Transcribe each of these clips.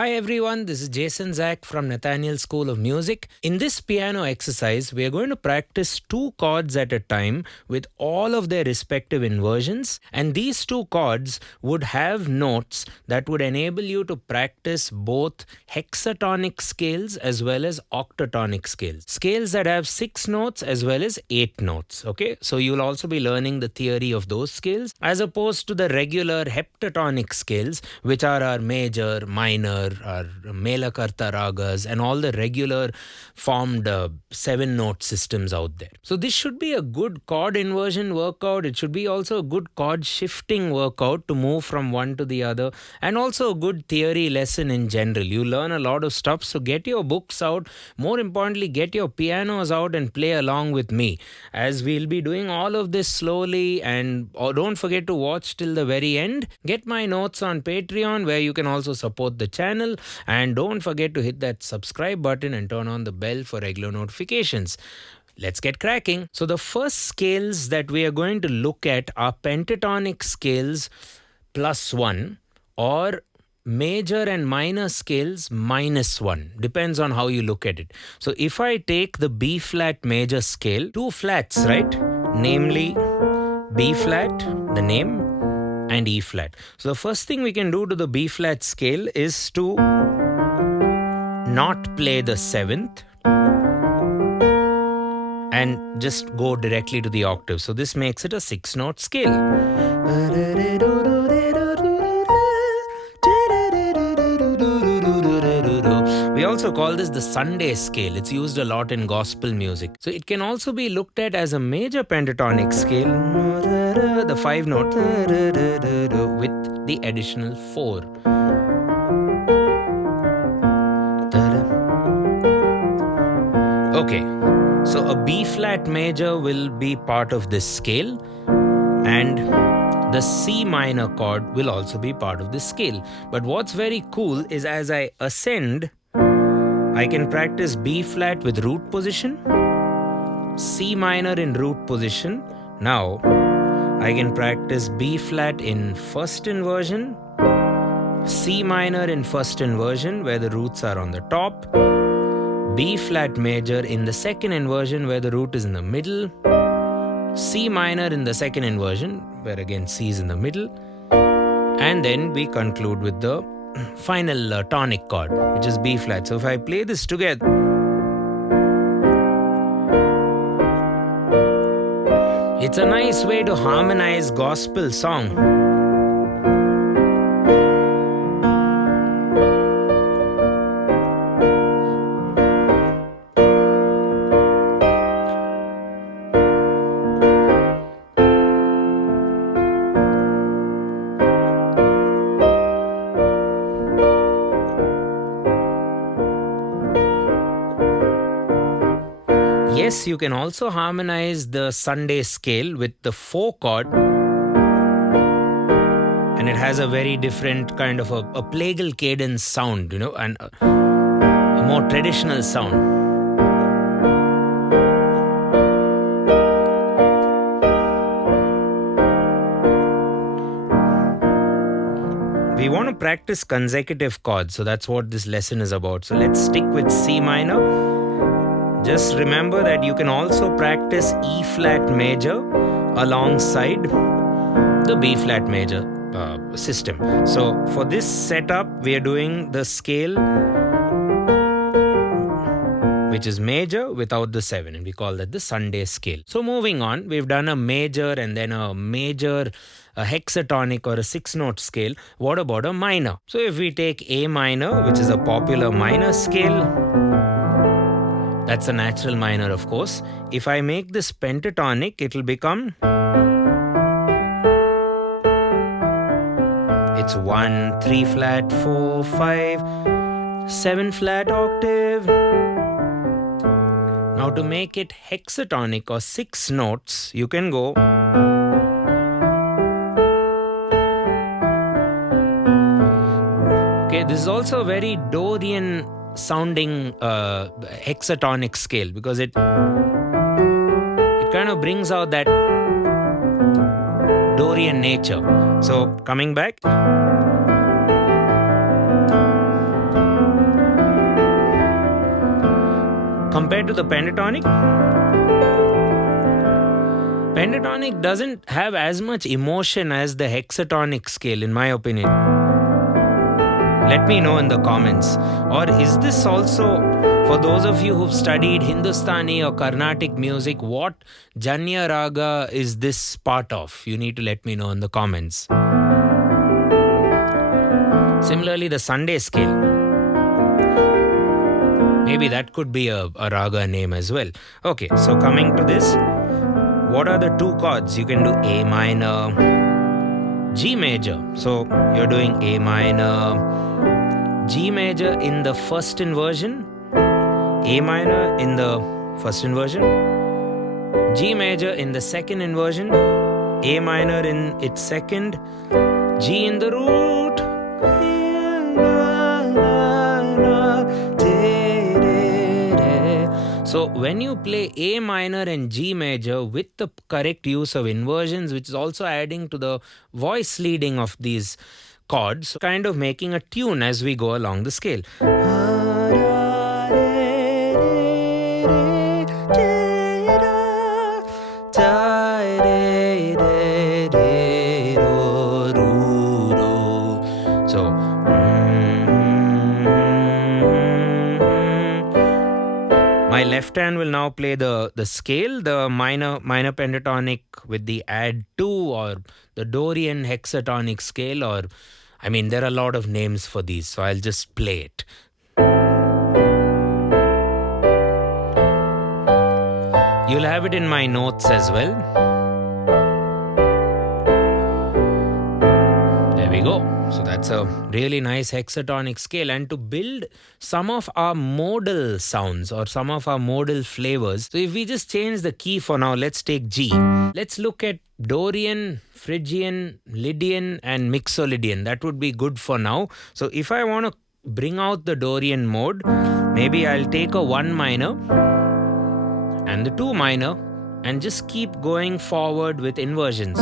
Hi everyone, this is Jason Zach from Nathaniel School of Music. In this piano exercise, we are going to practice two chords at a time with all of their respective inversions. And these two chords would have notes that would enable you to practice both hexatonic scales as well as octatonic scales. Scales that have 6 notes as well as 8 notes. Okay, so you'll also be learning the theory of those scales as opposed to the regular heptatonic scales, which are our major, minor, our Melakarta ragas and all the regular formed 7-note systems out there. So this should be a good chord inversion workout. It should be also a good chord shifting workout to move from one to the other, and also a good theory lesson in general. You learn a lot of stuff, so get your books out. More importantly, get your pianos out and play along with me as we'll be doing all of this slowly. And don't forget to watch till the very end. Get my notes on Patreon, where you can also support the channel, and don't forget to hit that subscribe button and turn on the bell for regular notifications. Let's get cracking. So the first scales that we are going to look at are pentatonic scales +1 or major and minor scales -1. Depends on how you look at it. So if I take the B flat major scale, 2 flats, right? Namely B flat, the name, and E flat. So the first thing we can do to the B flat scale is to not play the 7th and just go directly to the octave. So this makes it a 6-note scale. We also call this the Sunday scale. It's used a lot in gospel music. So it can also be looked at as a major pentatonic scale, the 5-note with the additional 4. Okay, so a B flat major will be part of this scale, and the C minor chord will also be part of this scale. But what's very cool is as I ascend, I can practice B flat with root position, C minor in root position. Now I can practice B flat in first inversion, C minor in first inversion where the roots are on the top, B flat major in the second inversion where the root is in the middle, C minor in the second inversion where again C is in the middle, and then we conclude with the final tonic chord, which is B flat. So if I play this together, it's a nice way to harmonize gospel song. Yes, you can also harmonize the Sunday scale with the 4 chord, and it has a very different kind of a Plagal cadence sound, and a more traditional sound. We want to practice consecutive chords, so that's what this lesson is about. So let's stick with C minor. Just remember that you can also practice E flat major alongside the B flat major system. So for this setup, we are doing the scale which is major without the 7, and we call that the Sunday scale. So moving on, we've done a major and then a major, a hexatonic or a 6-note scale. What about a minor? So if we take A minor, which is a popular minor scale, that's a natural minor, of course. If I make this pentatonic, it will become, it's 1, 3 flat, 4, 5, 7 flat octave. Now to make it hexatonic or 6 notes, you can go okay, this is also a very Dorian sounding hexatonic scale because it kind of brings out that Dorian nature. So coming back, compared to the pentatonic, pentatonic doesn't have as much emotion as the hexatonic scale, in my opinion. Let me know in the comments. Or is this also, for those of you who've studied Hindustani or Carnatic music, what Janya Raga is this part of? You need to let me know in the comments. Similarly, the Sunday scale. Maybe that could be a raga name as well. Okay, so coming to this, what are the two chords? You can do A minor, G major. So you're doing A minor, G major in the first inversion, A minor in the first inversion, G major in the second inversion, A minor in its second, G in the root. So when you play A minor and G major with the correct use of inversions, which is also adding to the voice leading of these chords, kind of making a tune as we go along the scale. My left hand will now play the scale, the minor pentatonic with the add 2, or the Dorian hexatonic scale, or I mean there are a lot of names for these, so I'll just play it. You'll have it in my notes as well. There we go. So that's a really nice hexatonic scale. And to build some of our modal sounds or some of our modal flavors, so if we just change the key for now, let's take G. Let's look at Dorian, Phrygian, Lydian and Mixolydian. That would be good for now. So if I want to bring out the Dorian mode, maybe I'll take a 1 minor and the 2 minor and just keep going forward with inversions.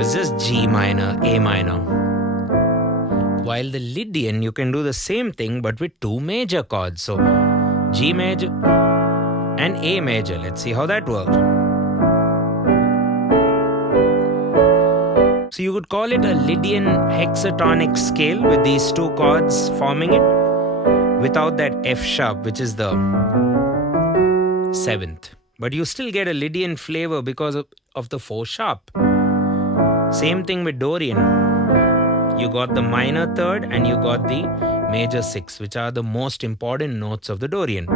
It's just G minor, A minor. While the Lydian, you can do the same thing but with 2 major chords. So G major and A major. Let's see how that works. So you could call it a Lydian hexatonic scale with these 2 chords forming it without that F sharp, which is the 7th. But you still get a Lydian flavor because of the 4 sharp. Same thing with Dorian. You got the minor 3rd and you got the major 6, which are the most important notes of the Dorian.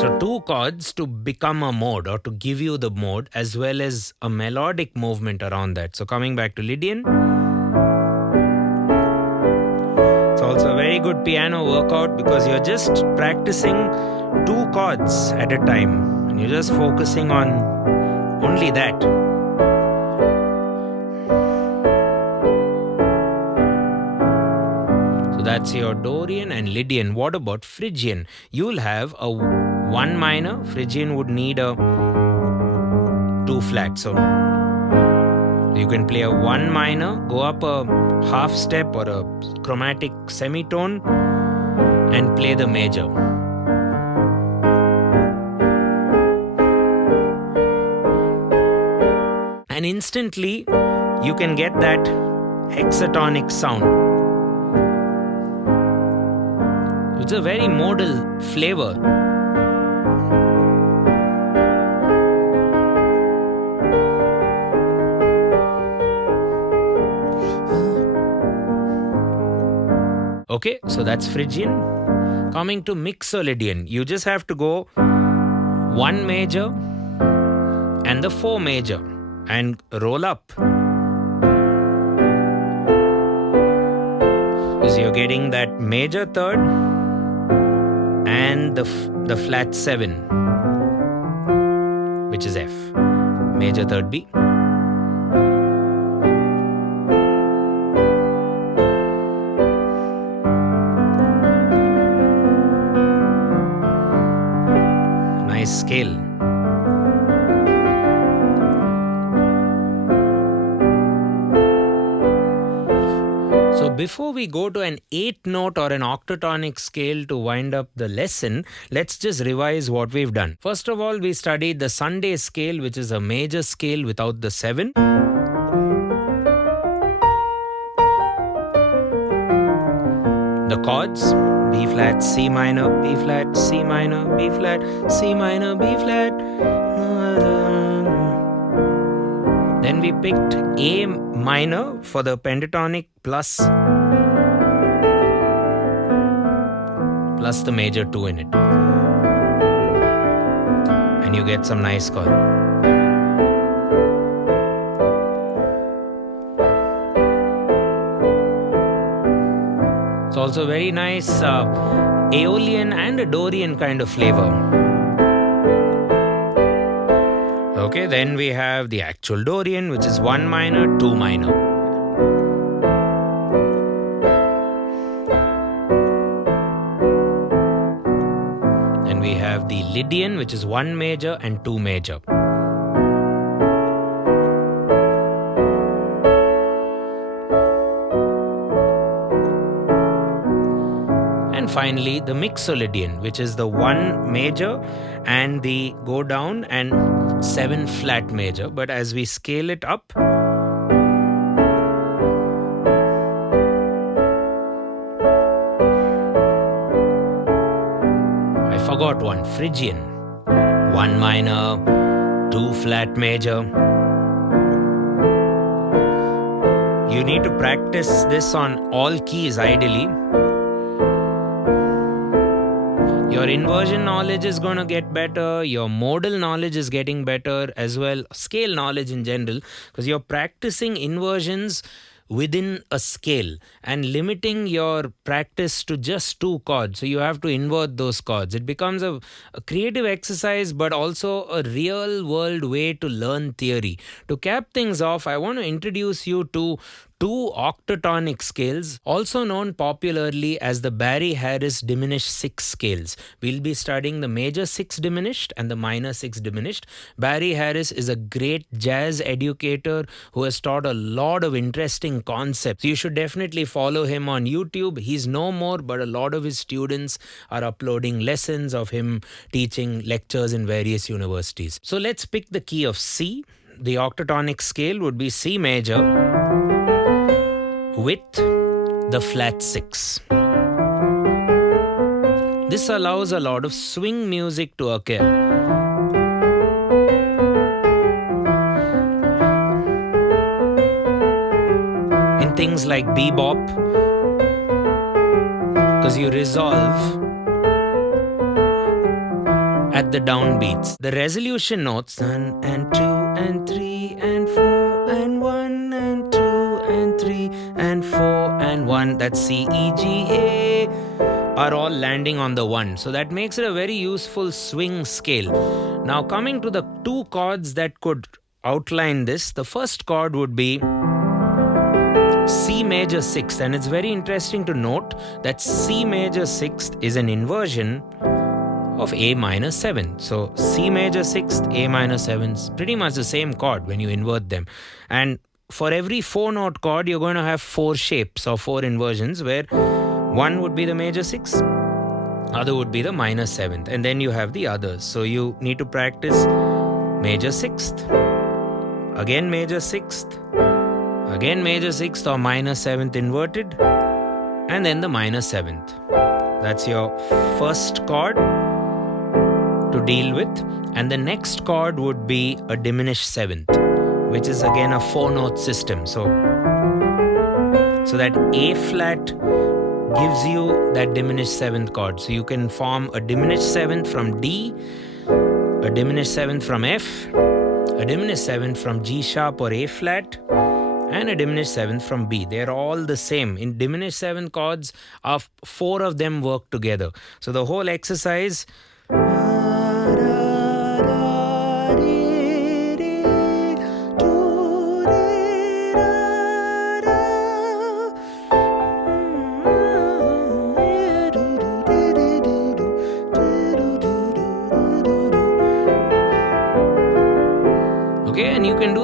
So 2 chords to become a mode or to give you the mode, as well as a melodic movement around that. So coming back to Lydian. It's also a very good piano workout because you're just practicing 2 chords at a time. And you're just focusing on only that. So that's your Dorian and Lydian. What about Phrygian? You'll have a 1 minor. Phrygian would need a 2 flat. So you can play a 1 minor, go up a half step or a chromatic semitone and play the major. And instantly you can get that hexatonic sound. It's a very modal flavor. Okay, so that's Phrygian. Coming to Mixolydian, you just have to go 1 major and the 4 major and roll up. So you're getting that major 3rd and the flat 7, which is F. Major 3rd B. nice scale. So before we go to an 8-note or an octatonic scale to wind up the lesson, let's just revise what we've done. First of all, we studied the Sunday scale, which is a major scale without the 7. The chords: B flat, C minor, B flat, C minor, B flat, C minor, B flat. Then we picked A minor for the pentatonic plus the major 2 in it. And you get some nice chord. It's also very nice Aeolian and a Dorian kind of flavor. Okay, then we have the actual Dorian, which is 1 minor, 2 minor. Then we have the Lydian, which is 1 major and 2 major. And finally, the Mixolydian, which is the 1 major and the go down and 7 flat major. But as we scale it up, I forgot one, Phrygian. 1 minor, 2 flat major. You need to practice this on all keys ideally. Your inversion knowledge is going to get better. Your modal knowledge is getting better as well. Scale knowledge in general, because you're practicing inversions within a scale and limiting your practice to just 2 chords. So you have to invert those chords. It becomes a creative exercise, but also a real world way to learn theory. To cap things off, I want to introduce you to 2 octatonic scales, also known popularly as the Barry Harris Diminished 6 scales. We'll be studying the major 6 diminished and the minor 6 diminished. Barry Harris is a great jazz educator who has taught a lot of interesting concepts. You should definitely follow him on YouTube. He's no more, but a lot of his students are uploading lessons of him teaching lectures in various universities. So let's pick the key of C. The octatonic scale would be C major with the flat 6. This allows a lot of swing music to occur. In things like bebop, because you resolve at the downbeats. The resolution notes 1 and 2 and 3 and 4 and 1 and 2 and 3 and 4 and 1, that's C, E, G, A, are all landing on the 1. So that makes it a very useful swing scale. Now coming to the 2 chords that could outline this, the first chord would be C major 6th, and it's very interesting to note that C major 6th is an inversion of A minor 7. So C major 6th, A minor 7th, pretty much the same chord when you invert them. And for every 4-note chord, you're going to have 4 shapes or 4 inversions, where one would be the major 6th, other would be the minor 7th, and then you have the others. So you need to practice major 6th, again major 6th, again major 6th or minor 7th inverted, and then the minor 7th. That's your first chord to deal with. And the next chord would be a diminished 7th, which is again a 4-note system. So that A flat gives you that diminished 7th chord. So you can form a diminished 7th from D, a diminished 7th from F, a diminished 7th from G sharp or A flat, and a diminished 7th from B. They're all the same. In diminished 7th chords, 4 of them work together. So the whole exercise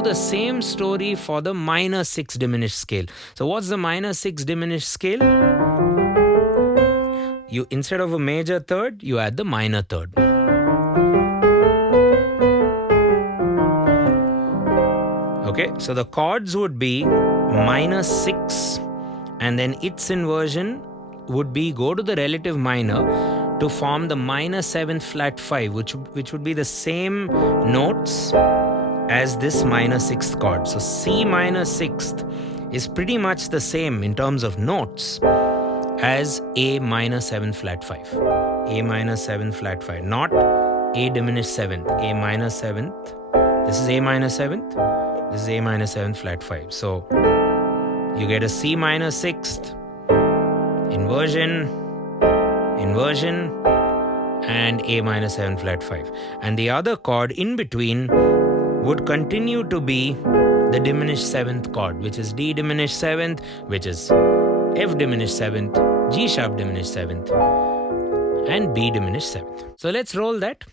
the same story for the minor 6 diminished scale. So what's the minor 6 diminished scale? You, instead of a major third, you add the minor third. Okay, so the chords would be minor 6, and then its inversion would be go to the relative minor to form the minor 7th flat 5, which would be the same notes as this minor 6th chord. So C minor 6th is pretty much the same in terms of notes as A minor 7th flat 5. A minor 7th flat 5, not A diminished 7th. A minor 7th. This is A minor 7th. This is A minor 7th flat 5. So you get a C minor 6th, inversion, inversion, and A minor 7 flat 5. And the other chord in between would continue to be the diminished 7th chord, which is D diminished 7th, which is F diminished 7th, G sharp diminished 7th, and B diminished 7th. So let's roll that.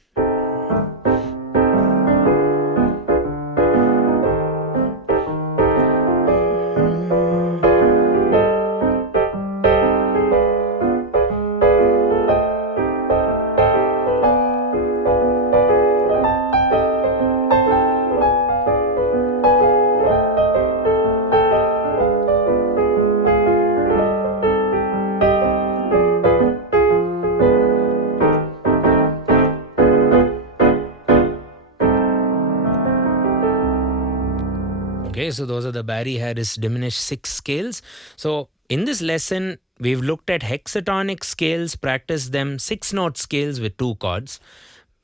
Okay, so those are the Barry Harris diminished 6 scales. So in this lesson, we've looked at hexatonic scales, practiced them 6-note scales with 2 chords.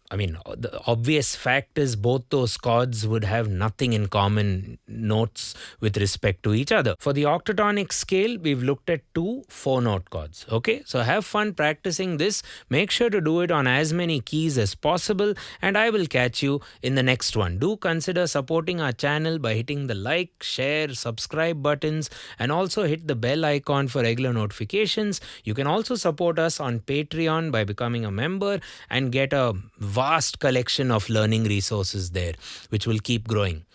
I mean, the obvious fact is both those chords would have nothing in common notes with respect to each other. For the octatonic scale, we've looked at 2 4-note chords. Okay, so have fun practicing this. Make sure to do it on as many keys as possible, and I will catch you in the next one. Do consider supporting our channel by hitting the like, share, subscribe buttons, and also hit the bell icon for regular notifications. You can also support us on Patreon by becoming a member and get a vast collection of learning resources there, which will keep growing.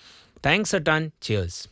Thanks a ton. Cheers.